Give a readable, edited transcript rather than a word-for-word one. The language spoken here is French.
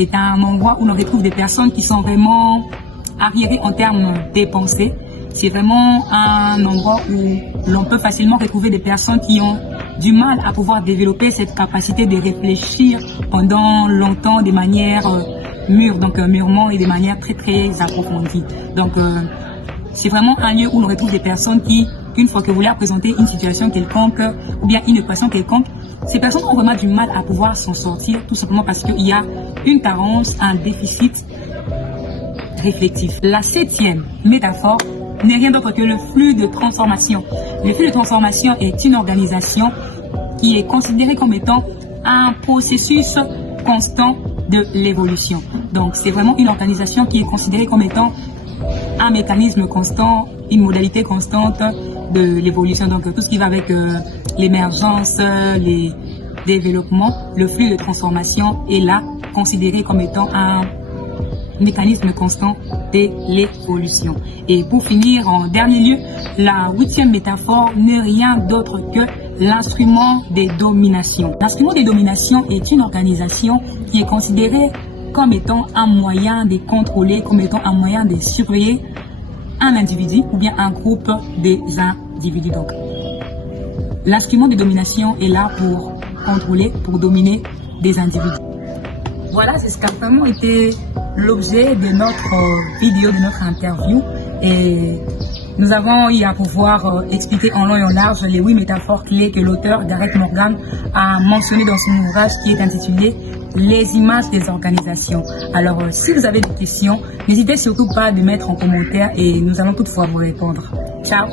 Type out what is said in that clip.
C'est un endroit où l'on retrouve des personnes qui sont vraiment arriérées en termes des pensées. C'est vraiment un endroit où l'on peut facilement retrouver des personnes qui ont du mal à pouvoir développer cette capacité de réfléchir pendant longtemps de manière mûre, donc mûrement et de manière très approfondie. Donc c'est vraiment un lieu où l'on retrouve des personnes qui, une fois que vous leur présentez une situation quelconque ou bien une équation quelconque, ces personnes ont vraiment du mal à pouvoir s'en sortir, tout simplement parce qu'il y a une carence, un déficit réflectif. La 7e métaphore n'est rien d'autre que le flux de transformation. Le flux de transformation est une organisation qui est considérée comme étant un processus constant de l'évolution. Donc c'est vraiment une organisation qui est considérée comme étant un mécanisme constant, une modalité constante de l'évolution. Donc tout ce qui va avec l'émergence, les développements, le flux de transformation est là considéré comme étant un mécanisme constant de l'évolution. Et pour finir, en dernier lieu, la 8e métaphore n'est rien d'autre que l'instrument des dominations. L'instrument des dominations est une organisation qui est considérée comme étant un moyen de contrôler, comme étant un moyen de surveiller un individu ou bien un groupe des individus. Donc, l'instrument de domination est là pour contrôler, pour dominer des individus. Voilà, c'est ce qu'a vraiment été l'objet de notre vidéo, de notre interview. Et nous avons eu à pouvoir expliquer en long et en large les 8 métaphores clés que l'auteur Gareth Morgan a mentionnées dans son ouvrage qui est intitulé Les images des organisations. Alors, si vous avez des questions, n'hésitez surtout pas à les mettre en commentaire et nous allons toutefois vous répondre. Ciao!